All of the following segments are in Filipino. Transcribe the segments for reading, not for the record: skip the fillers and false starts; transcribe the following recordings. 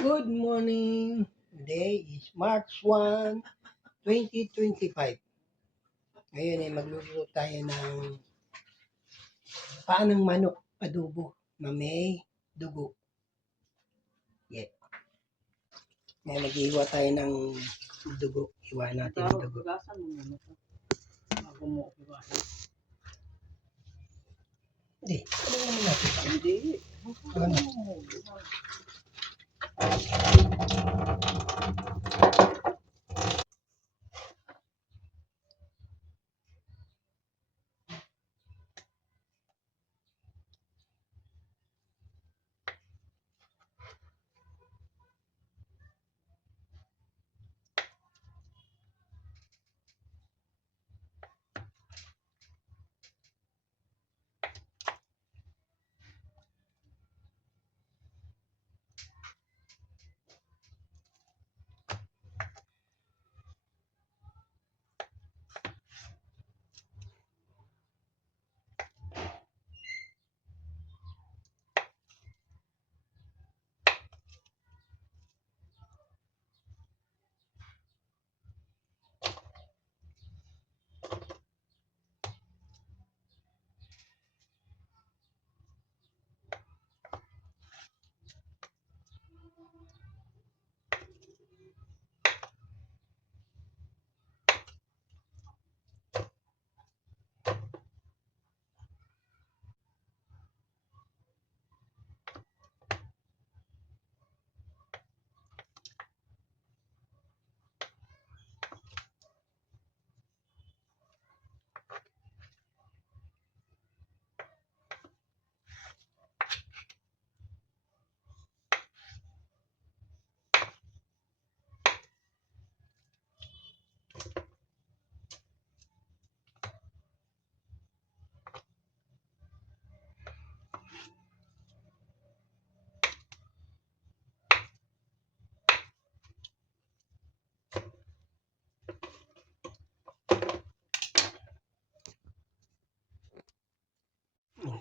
Good morning. Today is March 1, 2025. Ngayon ay magluluto tayo ng paanang manok adobo na may dugo. Yeah. Ngayon mag-iwa tayo ng dugo. Iwa natin ang dugo. Gasan mo muna ito. Bago mo iwasan. Hindi. Ano naman natin? Hindi. Ano?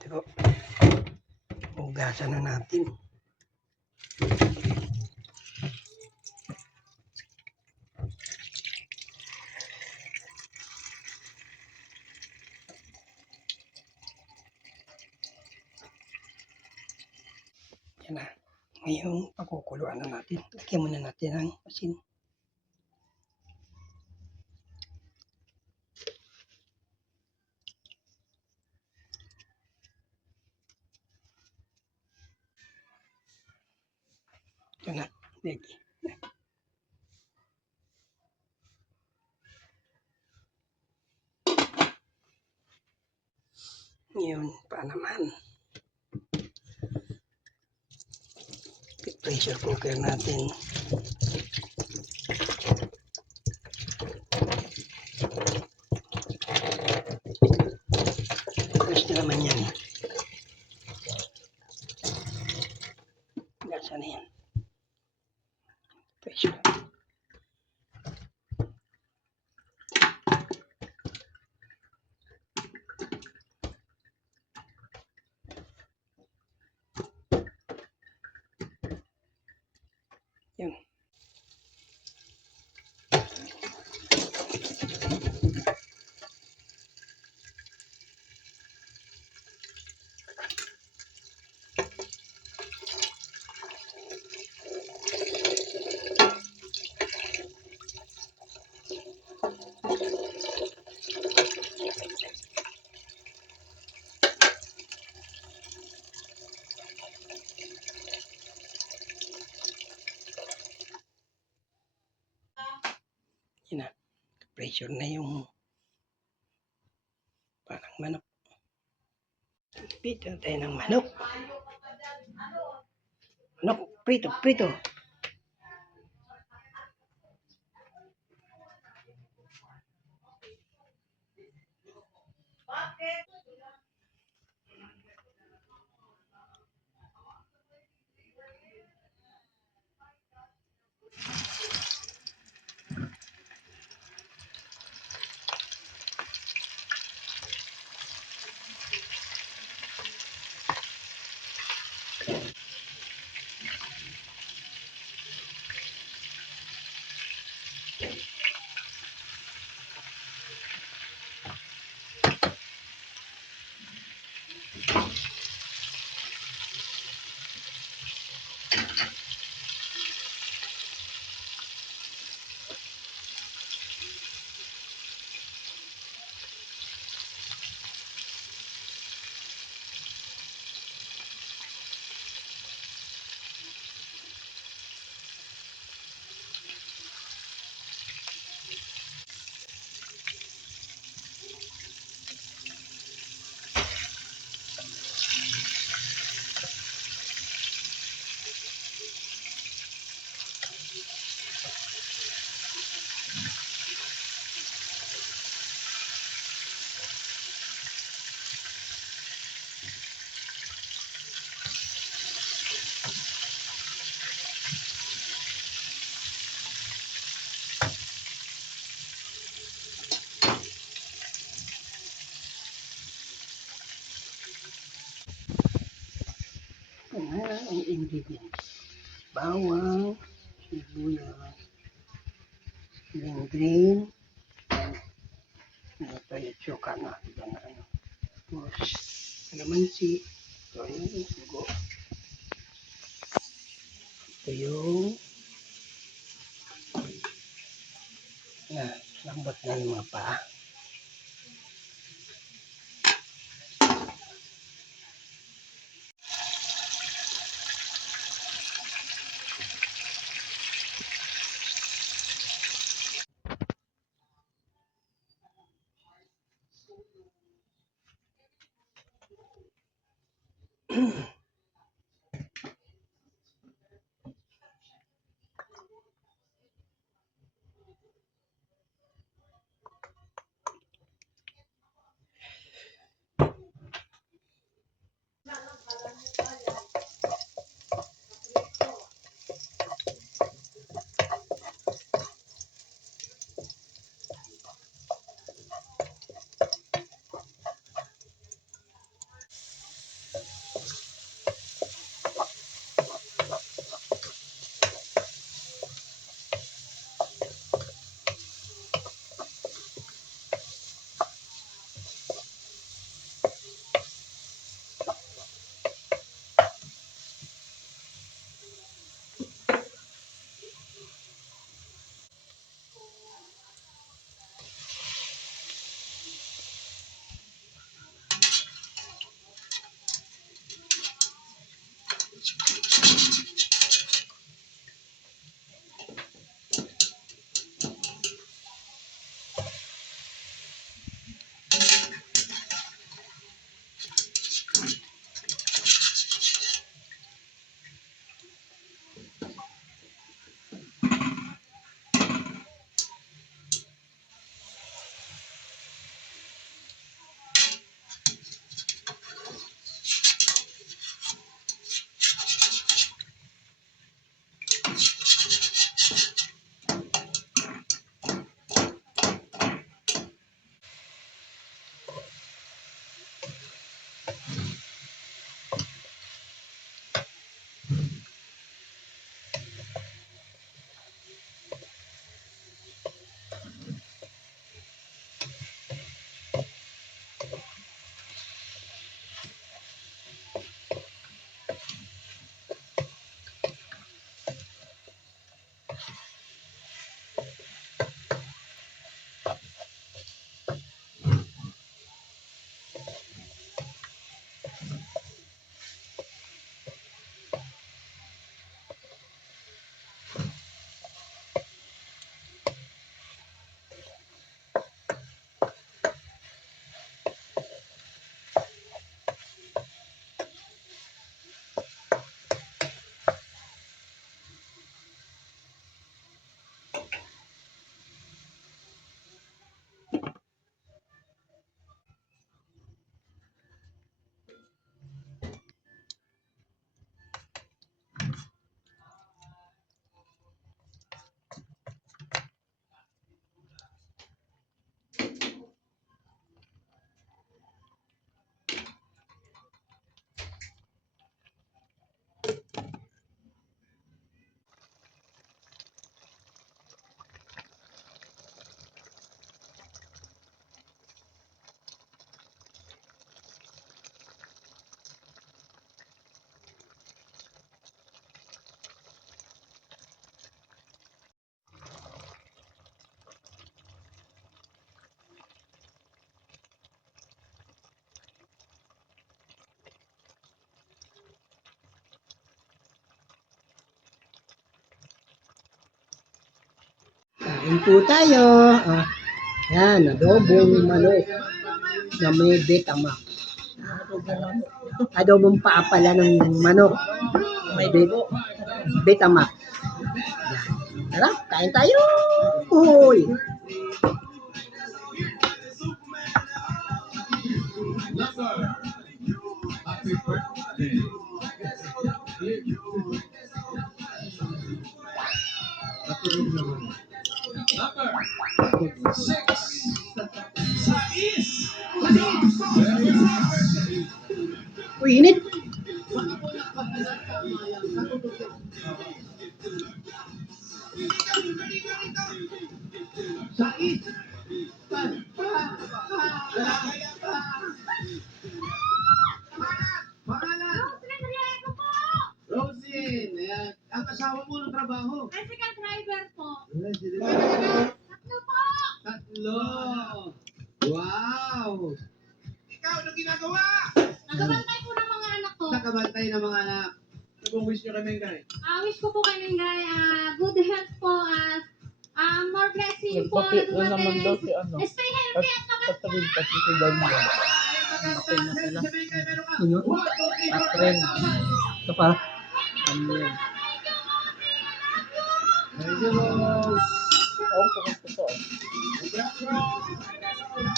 Ito. Hugasan na natin. Yan na. Ngayon, pakukuluan na natin. Lagyan muna natin ang asin. Yan na. Lagi. Ngayon, pa naman. Pressure cooker natin. Gusto naman yan. Gasa na yan. Pressure. Yan. Yan na. Pressure na yung parang manok. Pito tayo ng manok. Manok, prito, prito. Ayan ang ingredients. Bawang, sibuyas, green, ito yung tsuka na. Tapos, kalamansi. Ito yung sugo. Ito yung lambot na yung mga paa. Kain po tayo. Yan, adobong manok na may betamax. Adobong paa pala ng manok. May dugo. Betamax. Yan. Tara, kain tayo. Uy. Uy, init. Rosin, ang asawa mo ng trabaho. Tricycle driver po. Tatlo. Tatlo po. Wow! Ikaw, ano ginagawa? Nagabantay po ng mga anak ko. Nakabantay ng mga anak. Anong wish nyo kami, guys? Wish ko po kayo guys, good health po at more blessing po. Nagpakit na naman daw si ano. Stay healthy at Catherine pati si Daniel. Patay na sila. Ano? Catherine. Ito pa. Daniel. Medyo boss. Oo, pumunta to. Ganyan naman mga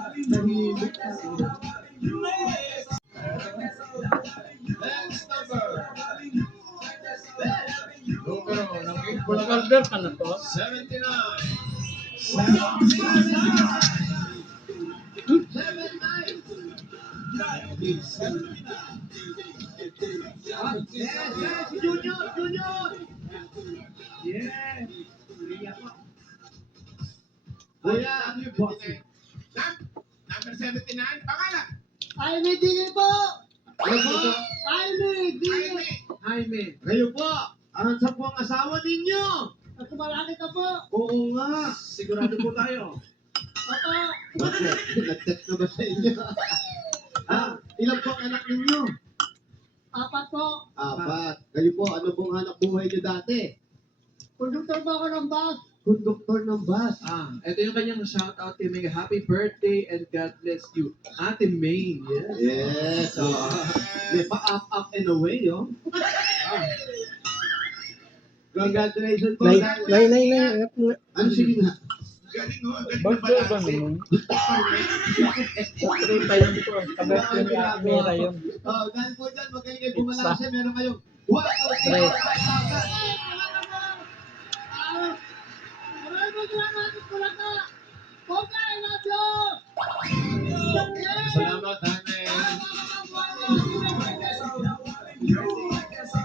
artist. Next number. Order ka na to? 79. Yes, Junior. Yes. Kuya, number 79, pangalan. Jaime Dini po. Ano po? Jaime. Kayo po, ang sa po ang asawa ninyo. At kumalaki ka po. Oo nga, sigurado po tayo. Papa. Bakit? Nag-text na ba sa inyo? Ilan po ang anak ninyo? Apat po. Apat. Kayo po, ano pong hanap buhay niyo dati? Konduktor po ako ng bus. Konduktor ng bus. Ito yung kanyang shoutout kay May. Happy birthday and God bless you. Ate May. Yes. Yes. May pa-up and away, oh. Congratulations po. Nay. Ano sige nga? Birthday ba naman? Catherine pa yun po. Kabirthday ni Amira yun. Dahil po dyan, magaling kayo bumalasa. Meron kayong 1, 2, 3, 5,000. Salamat, Ate.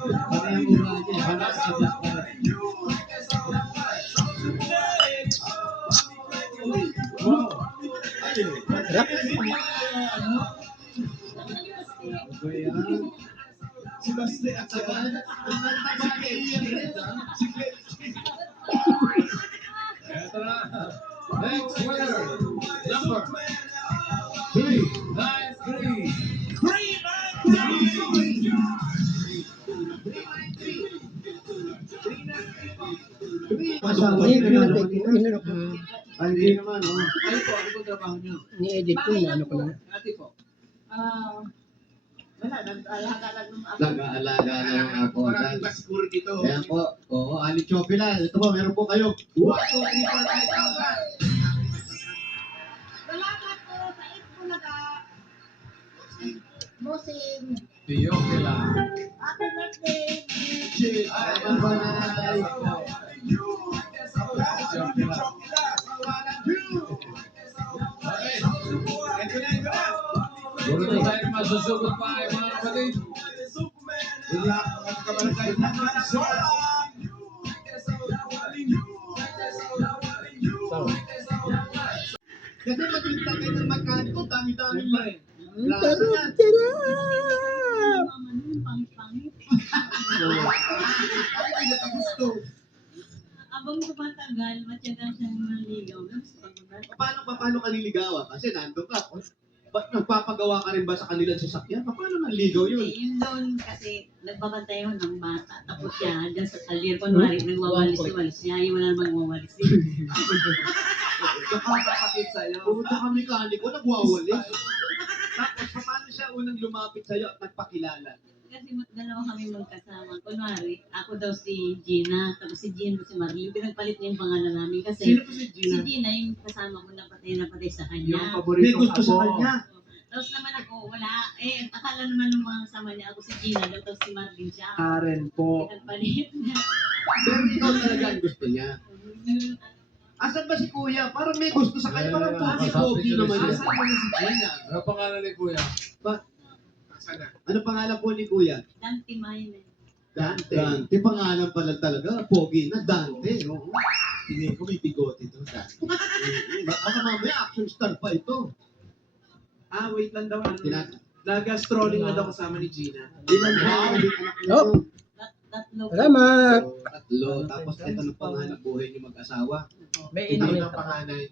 Parang mura niya. Parang sa bus. Wow. Si Basti at saka Eto na. Next winner. Number 393. Hindi naman, oh. Ano po? Ano po trabaho niyo? Ni-edit ko na ano ko na. Ate po. Nag-aalaga ng ako. Maraming ba siguro dito? Ayan po. Oo, Ali Chopila. Ito po, meron po kayo. 1, 2, 3, 4, 5,000. Salamat po sa Itbulaga. Bossing. Teofila. Happy birthday. Shit. Ayan po, nanay. Okay. Ito na. Puro na tayo masusugot pa ay mga kapatid. Good luck, mga kabarangay. Kasi magbinta kayo ng magkanto, dami-dami pa eh. Lahat na yan. Ay, hindi na gusto. Abang tumatagal, matyaga siyang naligaw. Paano ka niligawan? Kasi nandun ka. Nagpapagawa ka rin ba sa kanilang sasakyan? Paano nanligaw yun? Yun doon kasi nagbabantay ako ng bata. Tapos siya, dyan sa kalir, kunwari, nagwawalis-walis niya. Yung wala namang wawalis. Nakakasakit sa'yo. Pumunta ka mekaniko, nagwawalis. Tapos, paano siya unang lumapit sa'yo at nagpakilala? Kasi dalawa kami magkasama. Kunwari, ako daw si Gina, tapos si Gina si Marlene. Pinagpalit niya yung pangalan namin kasi Sino po si si Gina? Gina yung kasama ko na patay sa kanya. Yung May paborito gusto sa kanya. Tapos naman ako, wala. Eh, akala naman ng mga kasama niya, ako si Gina, daw tapos si Marlene siya. Karen po. Pinagpalit niya. Pero ikaw talaga ang gusto niya. Asan ba si Kuya? Parang may gusto sa kanya. Parang pogi-pogi naman yan. Asan na si Gina? Ano pangalan ni Kuya? Ano pangalan po ni Kuya? Dante Mayen. Dante. Dante, pangalan pala talaga. Pogi na, Dante. Oo. Tingin ko may bigote ito, Dante. Baka mamaya action star pa ito. Wait lang daw. Tinat- Nag-strolling na daw kasama ni Gina. Ilan ba? Anak niyo? Oh. Tatlo. Salamat! Tatlo. Tapos ito ng panganap buhay niyo mag-asawa. May Ano ng panganay?